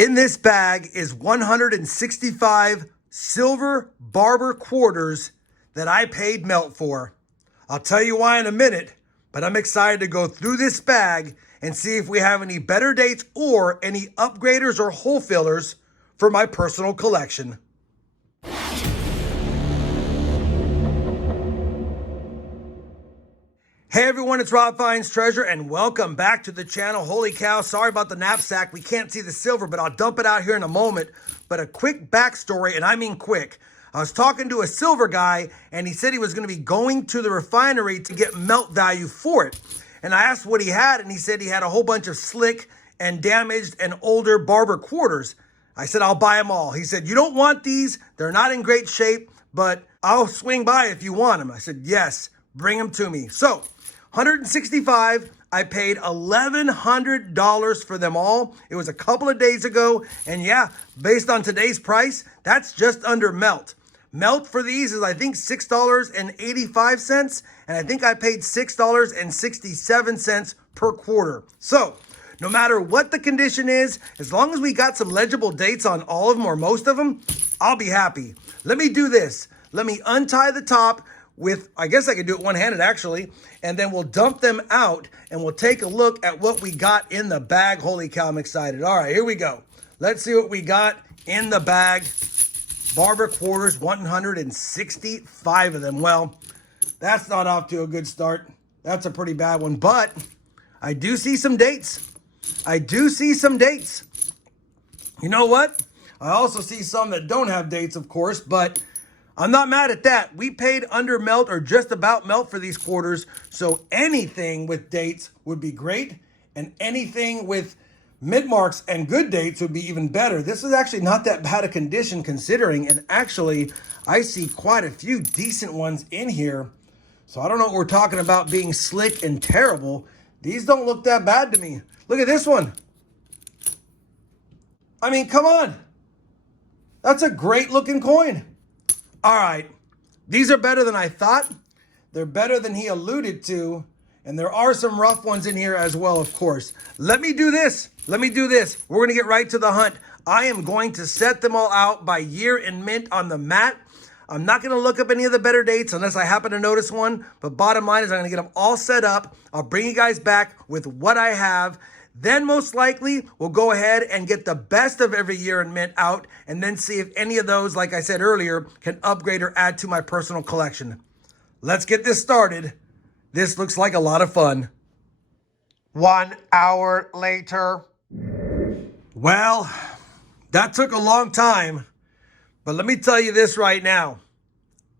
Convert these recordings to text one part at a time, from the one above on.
In this bag is 165 silver barber quarters that I paid melt for. I'll tell you why in a minute, but I'm excited to go through this bag and see if we have any better dates or any upgraders or hole fillers for my personal collection. Hey everyone, it's RobFindsTreasure and welcome back to the channel. Holy cow, sorry about the knapsack. We can't see the silver, but I'll dump it out here in a moment. But a quick backstory, and I mean quick. I was talking to a silver guy and he said he was going to be going to the refinery to get melt value for it. And I asked what he had and he said he had a whole bunch of slick and damaged and older barber quarters. I said, I'll buy them all. He said, you don't want these. They're not in great shape, but I'll swing by if you want them. I said, yes, bring them to me. So 165, I paid $1,100 for them all. It was a couple of days ago. And yeah, based on today's price, that's just under melt. Melt for these is, I think, $6.85. And I think I paid $6.67 per quarter. So no matter what the condition is, as long as we got some legible dates on all of them or most of them, I'll be happy. Let me do this. Let me untie the top with, I guess I could do it one-handed actually, and then we'll dump them out and we'll take a look at what we got in the bag. Holy cow, I'm excited. All right, here we go. Let's see what we got in the bag. Barber quarters, 165 of them. Well, that's not off to a good start. That's a pretty bad one, but I do see some dates. I do see some dates. You know what? I also see some that don't have dates, of course, but I'm not mad at that. We paid under melt or just about melt for these quarters, so anything with dates would be great, and anything with mid marks and good dates would be even better. This is actually not that bad a condition considering, and actually I see quite a few decent ones in here. So I don't know what we're talking about being slick and terrible. These don't look that bad to me. Look at this one. I mean, come on. That's a great looking coin. All right, these are better than I thought. They're better than he alluded to. And there are some rough ones in here as well, of course. Let me do this. We're going to get right to the hunt. I am going to set them all out by year and mint on the mat. I'm not going to look up any of the better dates unless I happen to notice one. But bottom line is I'm going to get them all set up. I'll bring you guys back with what I have. Then most likely we'll go ahead and get the best of every year in mint out and then see if any of those, like I said earlier, can upgrade or add to my personal collection. Let's get this started. This looks like a lot of fun. 1 hour later. Well, that took a long time, but let me tell you this right now.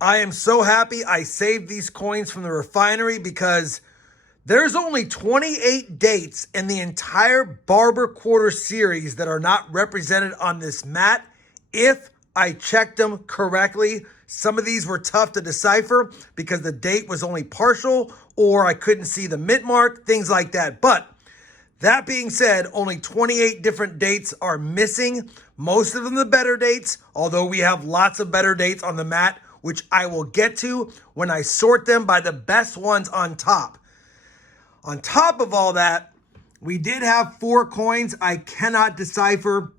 I am so happy I saved these coins from the refinery because there's only 28 dates in the entire Barber Quarter series that are not represented on this mat. If I checked them correctly, some of these were tough to decipher because the date was only partial or I couldn't see the mint mark, things like that. But that being said, only 28 different dates are missing. Most of them the better dates, although we have lots of better dates on the mat, which I will get to when I sort them by the best ones on top. On top of all that, we did have 4 coins I cannot decipher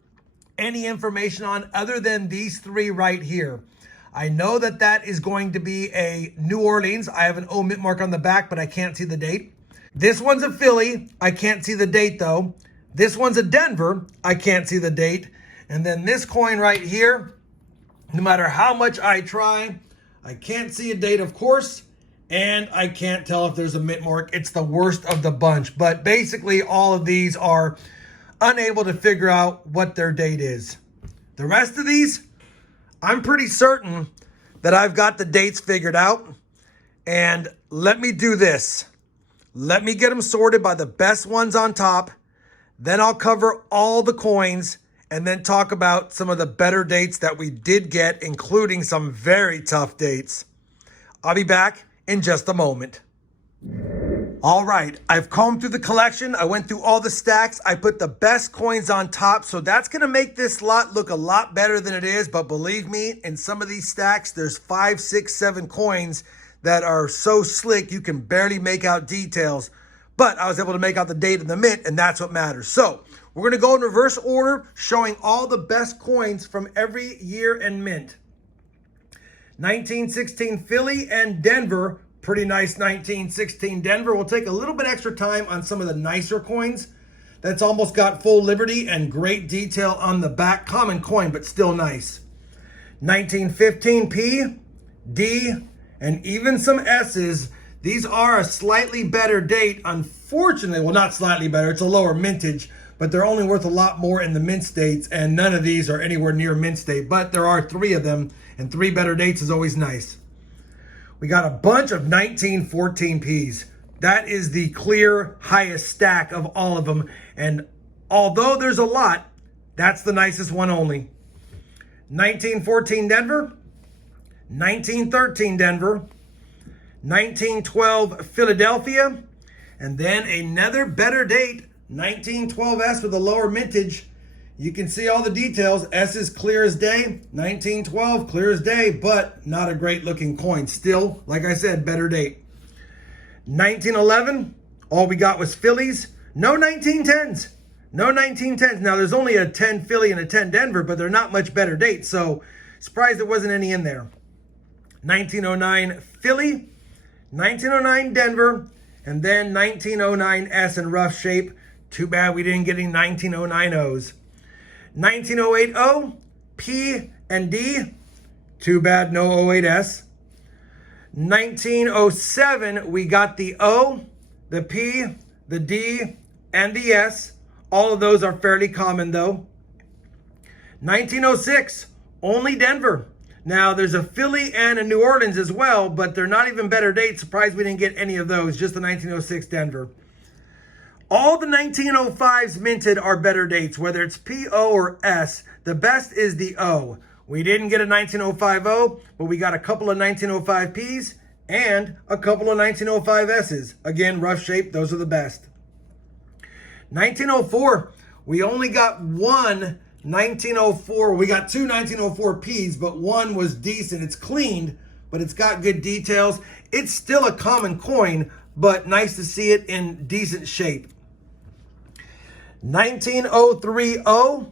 any information on other than these 3 right here. I know that that is going to be a New Orleans. I have an O mint mark on the back, but I can't see the date. This one's a Philly. I can't see the date though. This one's a Denver. I can't see the date. And then this coin right here, no matter how much I try, I can't see a date, of course. And I can't tell if there's a mint mark. It's the worst of the bunch. But basically, all of these are unable to figure out what their date is. The rest of these, I'm pretty certain that I've got the dates figured out. And let me do this. Let me get them sorted by the best ones on top. Then I'll cover all the coins and then talk about some of the better dates that we did get, including some very tough dates. I'll be back in just a moment. All right, I've combed through the collection. I went through all the stacks. I put the best coins on top. So that's gonna make this lot look a lot better than it is. But believe me, in some of these stacks, there's 5, 6, 7 coins that are so slick you can barely make out details. But I was able to make out the date and the mint, and that's what matters. So We're going to go in reverse order, showing all the best coins from every year and mint. 1916 Philly and Denver. Pretty nice 1916 Denver. We'll take a little bit extra time on some of the nicer coins. That's almost got full Liberty and great detail on the back. Common coin, but still nice. 1915 P, D, and even some S's. These are a slightly better date, unfortunately. Well, not slightly better. It's a lower mintage, but they're only worth a lot more in the mint states, and none of these are anywhere near mint state, but there are 3 of them, and 3 better dates is always nice. We got a bunch of 1914 Ps. That is the clear highest stack of all of them, and although there's a lot, that's the nicest one only. 1914 Denver, 1913 Denver, 1912 Philadelphia, and then another better date, 1912S with a lower mintage. You can see all the details. S is clear as day. 1912, clear as day, but not a great looking coin. Still, like I said, better date. 1911, all we got was Phillies. No 1910s. No 1910s. Now, there's only a 10 Philly and a 10 Denver, but they're not much better dates, so surprised there wasn't any in there. 1909 Philly, 1909 Denver, and then 1909 S in rough shape. Too bad we didn't get any 1909 O's. 1908 O, P, and D. Too bad no 08 S. 1907, we got the O, the P, the D, and the S. All of those are fairly common though. 1906, only Denver. Now, there's a Philly and a New Orleans as well, but they're not even better dates. Surprised we didn't get any of those, just the 1906 Denver. All the 1905s minted are better dates, whether it's P, O, or S. The best is the O. We didn't get a 1905 O, but we got a couple of 1905 Ps and a couple of 1905 S's. Again, rough shape, those are the best. 1904, we only got one 1904. We got 2 1904 Ps, but one was decent. It's cleaned, but it's got good details. It's still a common coin, but nice to see it in decent shape. 1903 O,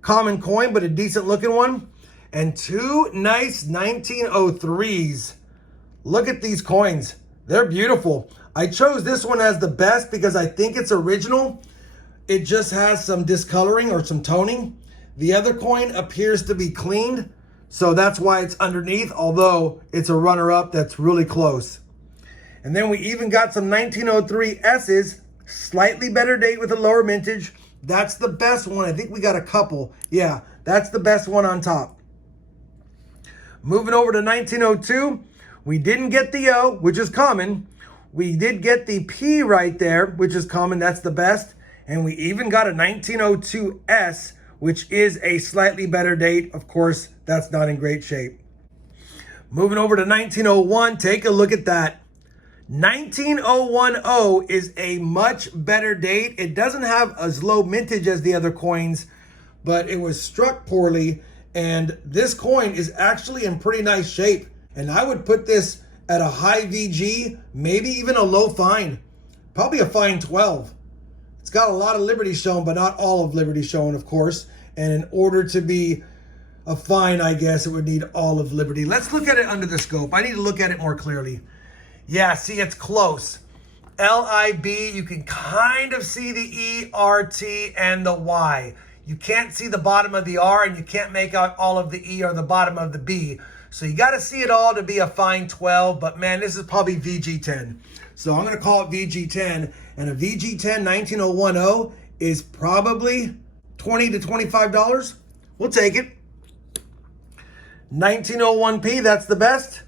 common coin, but a decent looking one. And 2 nice 1903s. Look at these coins. They're beautiful. I chose this one as the best because I think it's original. It just has some discoloring or some toning. The other coin appears to be cleaned, so that's why it's underneath, although it's a runner-up that's really close. And then we even got some 1903 S's, slightly better date with a lower mintage. That's the best one. I think we got a couple. Yeah, that's the best one on top. Moving over to 1902, we didn't get the O, which is common. We did get the P right there, which is common. That's the best. And we even got a 1902 S, which is a slightly better date. Of course, that's not in great shape. Moving over to 1901, take a look at that. 1901 is a much better date. It doesn't have as low mintage as the other coins, but it was struck poorly. And this coin is actually in pretty nice shape. And I would put this at a high VG, maybe even a low fine. Probably a fine 12. It's got a lot of Liberty shown, but not all of Liberty shown, of course. And in order to be a fine, I guess, it would need all of Liberty. Let's look at it under the scope. I need to look at it more clearly. Yeah, see, it's close. LIB, you can kind of see the ERT and the Y. You can't see the bottom of the R, and you can't make out all of the E or the bottom of the B. So you got to see it all to be a fine 12, but man, this is probably VG10. So I'm going to call it VG10, and a VG10 1901 is probably $20 to $25. We'll take it. 1901P, that's the best.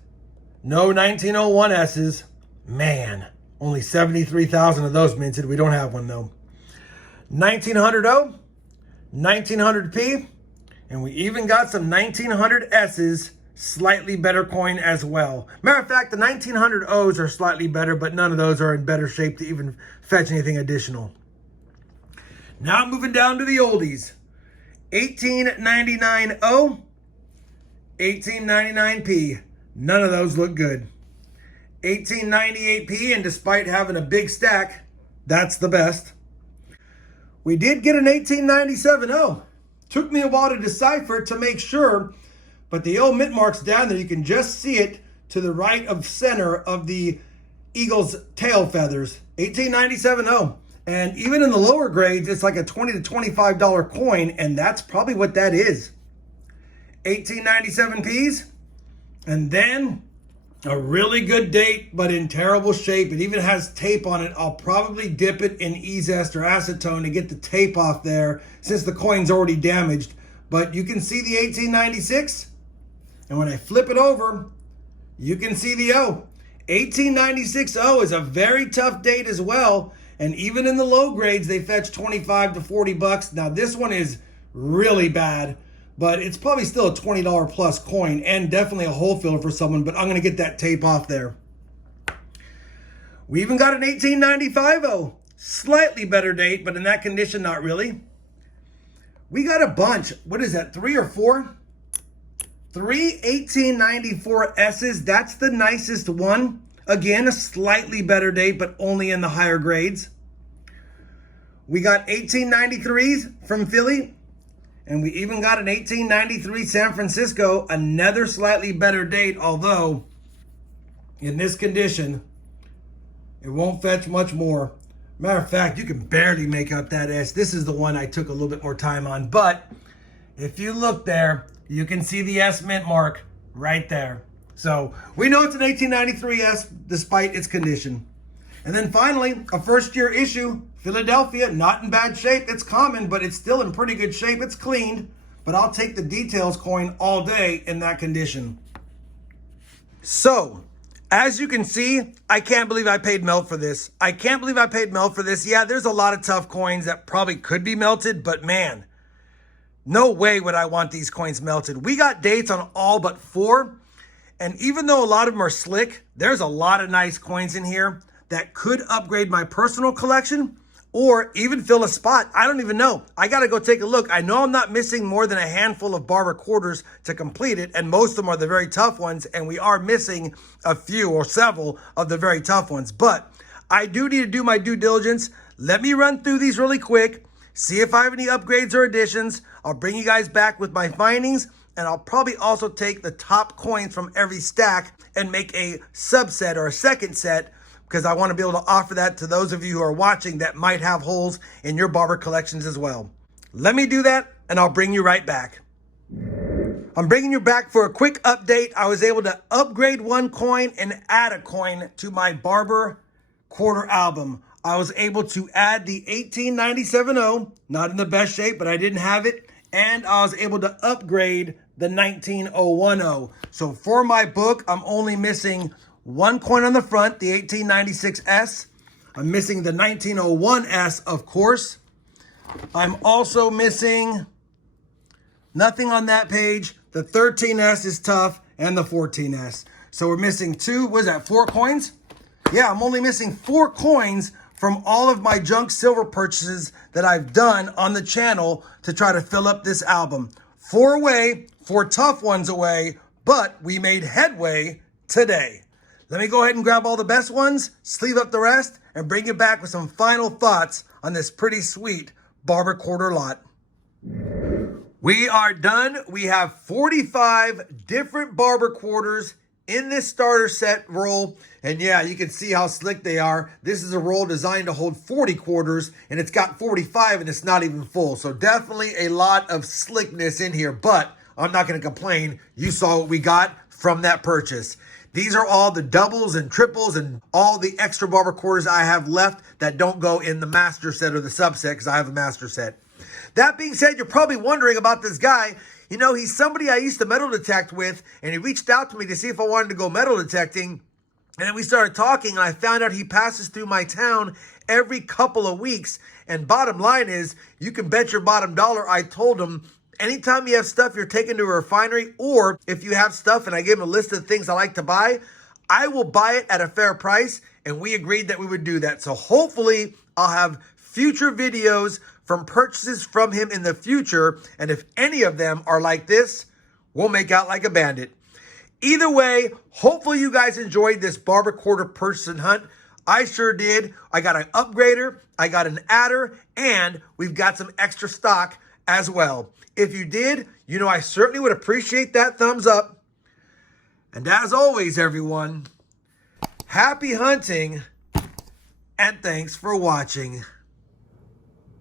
No 1901 S's. Man, only 73,000 of those minted. We don't have one though. 1900 O, 1900 P, and we even got some 1900 S's. Slightly better coin as well. Matter of fact, the 1900 O's are slightly better, but none of those are in better shape to even fetch anything additional. Now moving down to the oldies. 1899 O, 1899 P. None of those look good. 1898 P, and despite having a big stack, that's the best. We did get an 1897.0. Took me a while to decipher it to make sure, but the old mint mark's down there. You can just see it to the right of center of the eagle's tail feathers. 1897.0. And even in the lower grades, it's like a $20 to $25 coin, and that's probably what that is. 1897 P's. And then a really good date, but in terrible shape. It even has tape on it. I'll probably dip it in eZest or acetone to get the tape off there since the coin's already damaged. But you can see the 1896. And when I flip it over, you can see the O. 1896.0 is a very tough date as well. And even in the low grades, they fetch 25 to 40 bucks. Now this one is really bad, but it's probably still a $20 plus coin and definitely a hole filler for someone, but I'm going to get that tape off there. We even got an 1895.0. Slightly better date, but in that condition, not really. We got a bunch. What is that, 3 or 4? 3 1894 S's. That's the nicest one. Again, a slightly better date, but only in the higher grades. We got 1893s from Philly. And we even got an 1893 San Francisco. Another slightly better date, although in this condition, it won't fetch much more. Matter of fact, you can barely make out that S. This is the one I took a little bit more time on. But if you look there, you can see the S mint mark right there. So we know it's an 1893 S despite its condition. And then finally, a first year issue, Philadelphia, not in bad shape. It's common, but it's still in pretty good shape. It's cleaned, but I'll take the details coin all day in that condition. So, as you can see, I can't believe I paid melt for this. I can't believe I paid melt for this. Yeah, there's a lot of tough coins that probably could be melted, but man, no way would I want these coins melted. We got dates on all but 4. And even though a lot of them are slick, there's a lot of nice coins in here that could upgrade my personal collection or even fill a spot. I don't even know. I got to go take a look. I know I'm not missing more than a handful of barber quarters to complete it, and most of them are the very tough ones, and we are missing a few or several of the very tough ones. But I do need to do my due diligence. Let me run through these really quick, see if I have any upgrades or additions. I'll bring you guys back with my findings, and I'll probably also take the top coins from every stack and make a subset or a second set, because I want to be able to offer that to those of you who are watching that might have holes in your barber collections as well. Let me do that, and I'll bring you right back. I'm bringing you back for a quick update. I was able to upgrade one coin and add a coin to my barber quarter album. I was able to add the 1897.0, not in the best shape, but I didn't have it. And I was able to upgrade the 1901.0. So for my book, I'm only missing one coin on the front, the 1896S. I'm missing the 1901S, of course. I'm also missing nothing on that page. The 13S is tough, and the 14S. So we're missing 4 coins? Yeah, I'm only missing 4 coins from all of my junk silver purchases that I've done on the channel to try to fill up this album. 4 away, 4 tough ones away, but we made headway today. Let me go ahead and grab all the best ones, sleeve up the rest, and bring you back with some final thoughts on this pretty sweet barber quarter lot. We are done. We have 45 different barber quarters in this starter set roll. And yeah, you can see how slick they are. This is a roll designed to hold 40 quarters, and it's got 45 and it's not even full. So definitely a lot of slickness in here, but I'm not going to complain. You saw what we got from that purchase. These are all the doubles and triples and all the extra barber quarters I have left that don't go in the master set or the subset, because I have a master set. That being said, you're probably wondering about this guy. You know, he's somebody I used to metal detect with, and he reached out to me to see if I wanted to go metal detecting. And then we started talking, and I found out he passes through my town every couple of weeks. And bottom line is, you can bet your bottom dollar I told him, anytime you have stuff you're taking to a refinery, or if you have stuff and I give him a list of things I like to buy, I will buy it at a fair price, and we agreed that we would do that. So hopefully I'll have future videos from purchases from him in the future, and if any of them are like this, we'll make out like a bandit. Either way, hopefully you guys enjoyed this barber quarter purchase and hunt. I sure did. I got an upgrader, I got an adder, and we've got some extra stock as well. If you did, you know I certainly would appreciate that thumbs up. And as always, everyone, happy hunting, and thanks for watching.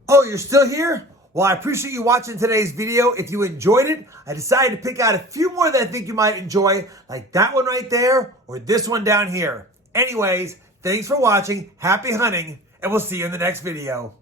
Oh, you're still here? Well, I appreciate you watching today's video. If you enjoyed it, I decided to pick out a few more that I think you might enjoy, like that one right there or this one down here. Anyways, thanks for watching, happy hunting, and we'll see you in the next video.